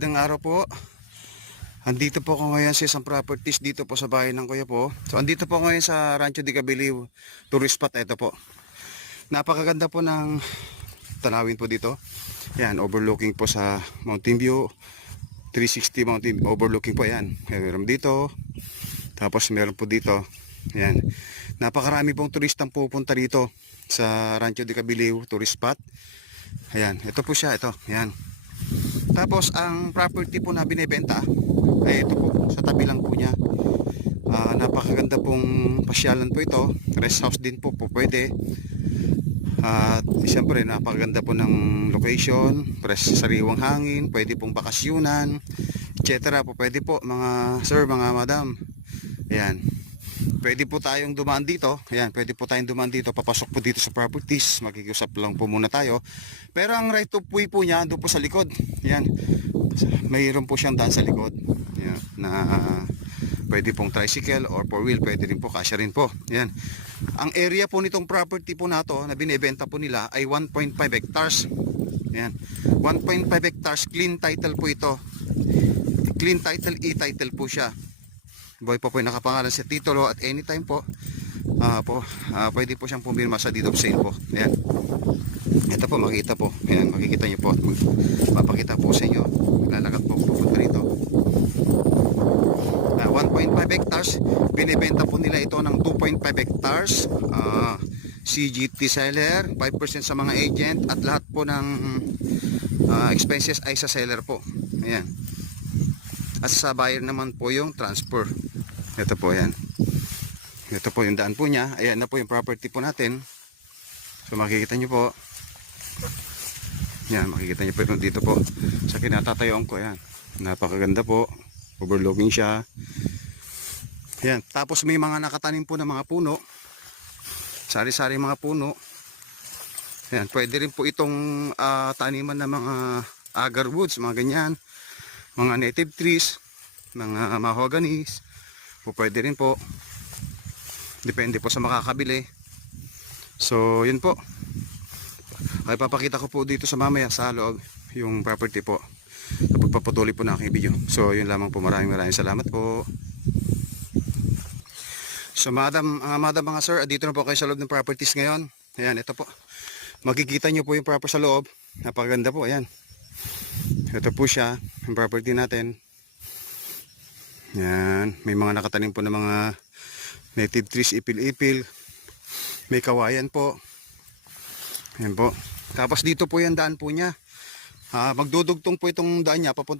Magandang araw po. Andito po ako ngayon sa isang properties dito po sa bahay ng kuya po. So andito po ngayon sa Rancho de Cabiliw tourist spot. Ito po. Napakaganda po ng tanawin po dito. Yan, overlooking po sa Mountain View. 360 Mountain overlooking po yan. Meron dito. Tapos meron po dito. Yan. Napakarami pong turistang pupunta dito sa Rancho de Cabiliw tourist spot. Ayan, ito po siya, ito. Yan. Tapos ang property po na binebenta ay ito po, sa tabi lang po niya. Napakaganda pong pasyalan po ito. Rest house din po pwede. At siyempre napakaganda po ng location, fresh sariwang hangin, pwede pong bakasyunan, etc. po pwede po mga sir, mga madam. Ayan. Pwede po tayong dumaan dito. Ayan, pwede po tayong dumaan dito. Papasok po dito sa properties. Makikiusap lang po muna tayo. Pero ang right of way po niya doon po sa likod. Ayan. Mayroon po siyang daan sa likod. Ayan, na pwede pong tricycle or four wheel. Pwede rin po, kasya rin po. Ayan. Ang area po nitong property po na to na binebenta po nila ay 1.5 hectares. Ayan. 1.5 hectares. Clean title po ito. Clean title, e-title po siya. Boy po yung nakapangalan sa titulo at anytime po, pwede po siyang pumirma sa deed of sale po. Ayan. Ito po, makikita po. Ayan, makikita nyo po. Mapakita po sa inyo. Lalagat po pupunta rito. 1.5 hectares. Binibenta po nila ito ng 2.5 hectares. CGT seller, 5% sa mga agent at lahat po ng expenses ay sa seller po. Ayan. At sa buyer naman po yung transfer. Ito po yan. Ito po yung daan po niya. Ayan na po yung property po natin. So makikita nyo po. Yan, makikita nyo po dito po. Sa kinatatayuan ko. Ayan. Napakaganda po. Overlooking siya. Ayan. Tapos may mga nakatanim po ng mga puno. Sari-sari mga puno. Ayan. Pwede rin po itong taniman ng mga agar woods. Mga ganyan. Mga native trees, mga mahoganies, po pwede rin po. Depende po sa makakabili. So, yun po. Ay papakita ko po dito sa mamaya sa loob yung property po. Pagpapatuloy po na aking video. So, yun lamang po. Maraming salamat po. So, madam mga sir, dito na po kayo sa loob ng properties ngayon. Ayan, ito po. Makikita nyo po yung proper sa loob. Napakaganda po, ayan. Ito po siya, yung property natin. Yan, may mga nakatanim po ng mga native trees, ipil-ipil. May kawayan po. Yan po. Tapos dito po yung daan po niya. Magdudugtong po itong daan niya papunta